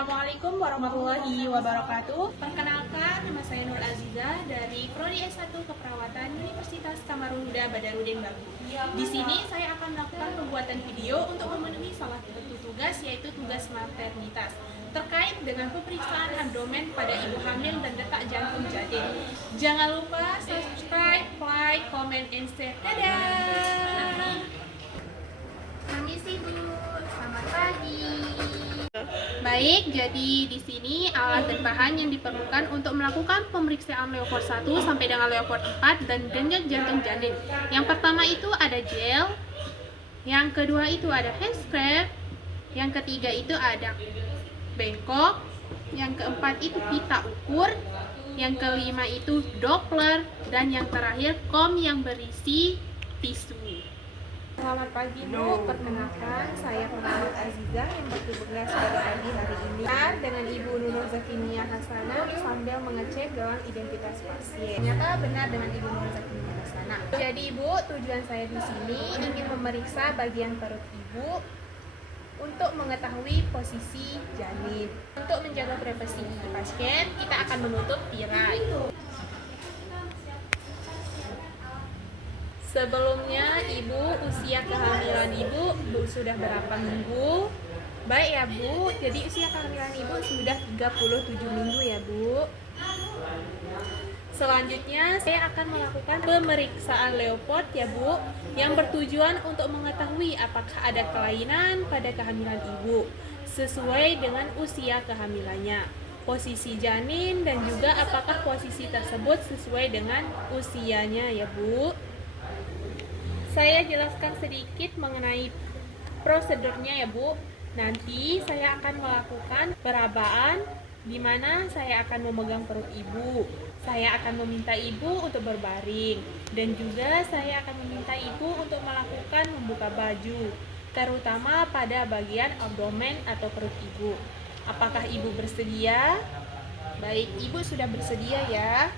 Assalamualaikum warahmatullahi wabarakatuh. Perkenalkan, nama saya Nur Aziza dari Prodi S1 Keperawatan Universitas Kamarunda Badarudin Baru. Di sini saya akan melakukan pembuatan video untuk memenuhi salah satu tugas, yaitu tugas maternitas terkait dengan pemeriksaan abdomen pada ibu hamil dan detak jantung janin. Jangan lupa subscribe, like, comment, and share. Dadah! Permisi Bu, selamat pagi. Baik, jadi di sini alat dan bahan yang diperlukan untuk melakukan pemeriksaan Leopard 1 sampai dengan Leopard 4 dan denyut jantung janin. Yang pertama itu ada gel, yang kedua itu ada hand scrap, yang ketiga itu ada bengkok, yang keempat itu pita ukur, yang kelima itu Doppler, dan yang terakhir kom yang berisi tisu. Selamat pagi Bu, perkenalkan saya Nur Aziza yang bertugas pada pagi hari ini dengan Ibu Nurul Zakinia Hasanah sambil mengecek gelang identitas pasien. Ternyata benar dengan Ibu Nurul Zakinia Hasanah. Jadi Ibu, tujuan saya di sini ingin memeriksa bagian perut Ibu untuk mengetahui posisi janin. Untuk menjaga privasi pasien, kita akan menutup tirai. Sebelumnya Ibu, usia kehamilan Ibu sudah berapa minggu? Baik ya Bu, jadi usia kehamilan Ibu sudah 37 minggu ya Bu. Selanjutnya saya akan melakukan pemeriksaan Leopard ya Bu, yang bertujuan untuk mengetahui apakah ada kelainan pada kehamilan Ibu sesuai dengan usia kehamilannya, posisi janin, dan juga apakah posisi tersebut sesuai dengan usianya ya Bu. Saya jelaskan sedikit mengenai prosedurnya ya Bu. Nanti saya akan melakukan perabaan di mana saya akan memegang perut Ibu. Saya akan meminta Ibu untuk berbaring, dan juga saya akan meminta Ibu untuk melakukan membuka baju, terutama pada bagian abdomen atau perut Ibu. Apakah Ibu bersedia? Baik, Ibu sudah bersedia ya.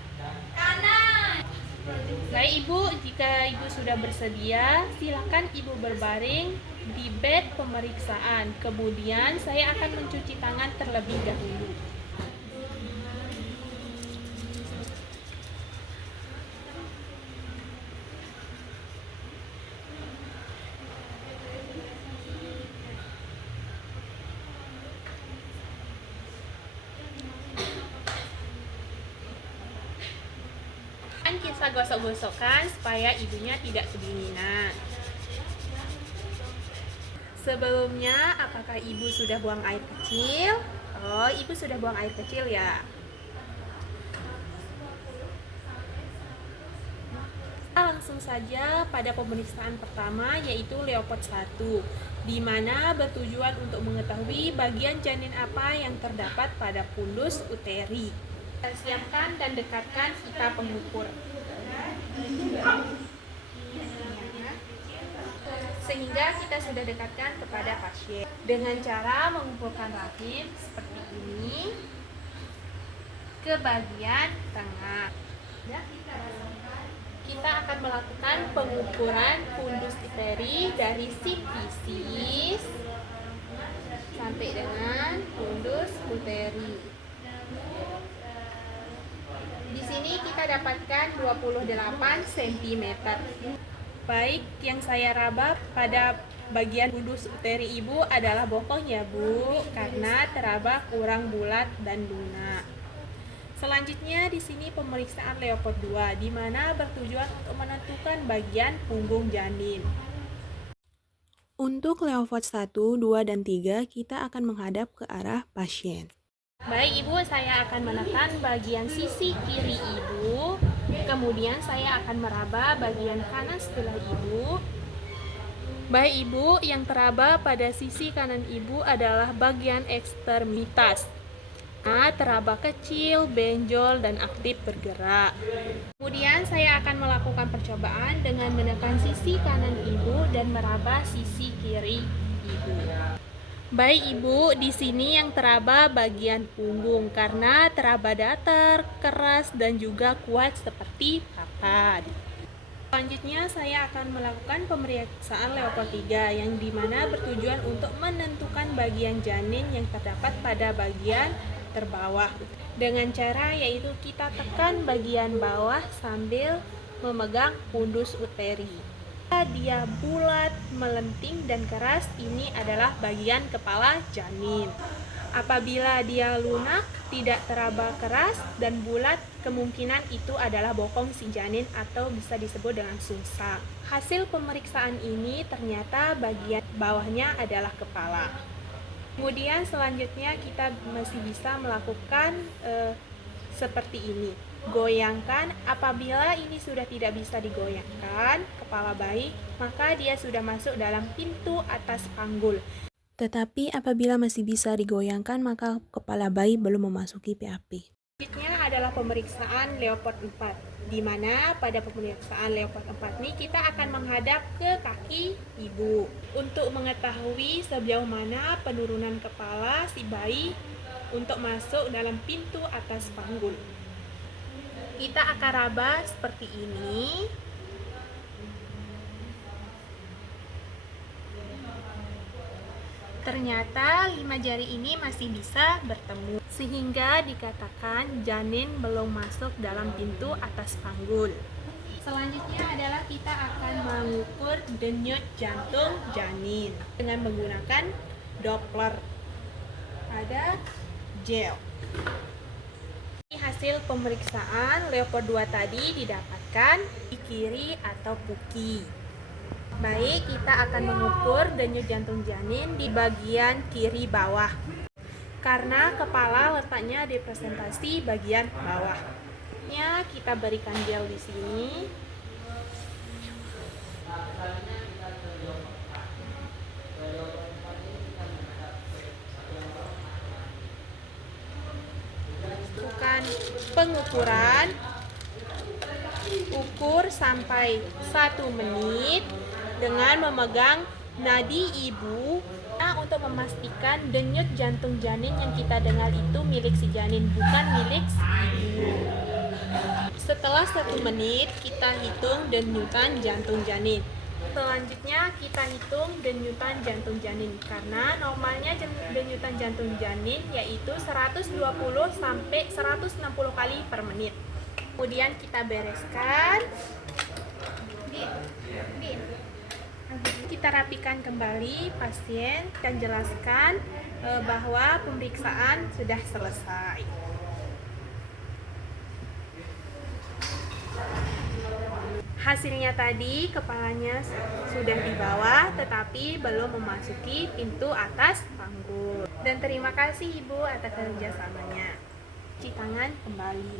Baik Ibu, jika Ibu sudah bersedia, silakan Ibu berbaring di bed pemeriksaan. Kemudian saya akan mencuci tangan terlebih dahulu. Kita gosok-gosokkan supaya ibunya tidak kedinginan. Sebelumnya, apakah ibu sudah buang air kecil? Oh, ibu sudah buang air kecil ya. Kita langsung saja pada pemeriksaan pertama, yaitu Leopard 1, di mana bertujuan untuk mengetahui bagian janin apa yang terdapat pada fundus uteri. Siapkan dan dekatkan pita pengukur sehingga kita sudah dekatkan kepada pasien dengan cara mengumpulkan rahim seperti ini ke bagian tengah. Kita akan melakukan pengukuran fundus uteri dari sifisis sampai dengan fundus uteri. Di sini kita dapatkan 28 cm. Baik, yang saya raba pada bagian fundus uteri Ibu adalah bokong ya Bu, karena teraba kurang bulat dan lunak. Selanjutnya di sini pemeriksaan Leopard 2, di mana bertujuan untuk menentukan bagian punggung janin. Untuk Leopard 1, 2, dan 3 kita akan menghadap ke arah pasien. Baik Ibu, saya akan menekan bagian sisi kiri Ibu, kemudian saya akan meraba bagian kanan sebelah Ibu. Baik Ibu, yang teraba pada sisi kanan Ibu adalah bagian ekstremitas. Nah, teraba kecil, benjol, dan aktif bergerak. Kemudian saya akan melakukan percobaan dengan menekan sisi kanan Ibu dan meraba sisi kiri Ibu. Baik Ibu, di sini yang teraba bagian punggung karena teraba datar, keras, dan juga kuat seperti papan. Selanjutnya saya akan melakukan pemeriksaan Leopard 3 yang dimana bertujuan untuk menentukan bagian janin yang terdapat pada bagian terbawah dengan cara yaitu kita tekan bagian bawah sambil memegang pundus uteri. Dia bulat, melenting dan keras, ini adalah bagian kepala janin. Apabila dia lunak, tidak teraba keras dan bulat, kemungkinan itu adalah bokong si janin atau bisa disebut dengan sungsang. Hasil pemeriksaan ini ternyata bagian bawahnya adalah kepala. Kemudian selanjutnya kita masih bisa melakukan seperti ini. Goyangkan. Apabila ini sudah tidak bisa digoyangkan kepala bayi, maka dia sudah masuk dalam pintu atas panggul. Tetapi apabila masih bisa digoyangkan, maka kepala bayi belum memasuki PAP. Selanjutnya adalah pemeriksaan Leopard 4, di mana pada pemeriksaan Leopard 4 ini kita akan menghadap ke kaki ibu untuk mengetahui sejauh mana penurunan kepala si bayi untuk masuk dalam pintu atas panggul. Kita akan raba seperti ini. Ternyata 5 jari ini masih bisa bertemu, sehingga dikatakan janin belum masuk dalam pintu atas panggul. Selanjutnya adalah kita akan mengukur denyut jantung janin dengan menggunakan Doppler pada gel. Hasil pemeriksaan Leopard 2 tadi didapatkan di kiri atau puki. Baik, kita akan mengukur denyut jantung janin di bagian kiri bawah. Karena kepala letaknya di presentasi bagian bawah. Kita berikan gel di sini. Pengukuran, ukur sampai 1 menit dengan memegang nadi ibu untuk memastikan denyut jantung janin yang kita dengar itu milik si janin, bukan milik si ibu. Setelah 1 menit kita hitung denyutan jantung janin. Selanjutnya kita hitung denyutan jantung janin, karena normalnya denyutan jantung janin yaitu 120 sampai 160 kali per menit. Kemudian kita bereskan. Kita rapikan kembali pasien dan jelaskan bahwa pemeriksaan sudah selesai. Hasilnya tadi kepalanya sudah di bawah tetapi belum memasuki pintu atas panggul. Dan terima kasih Ibu atas kerjasamanya. Cuci tangan kembali.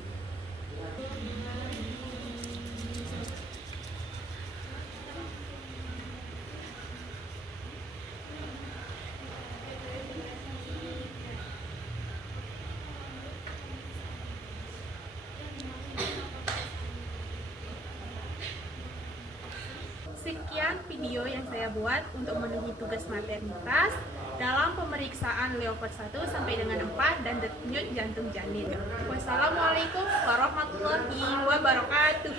Sekian video yang saya buat untuk memenuhi tugas maternitas dalam pemeriksaan Leopard 1 sampai dengan 4 dan denyut jantung janin. Wassalamualaikum warahmatullahi wabarakatuh.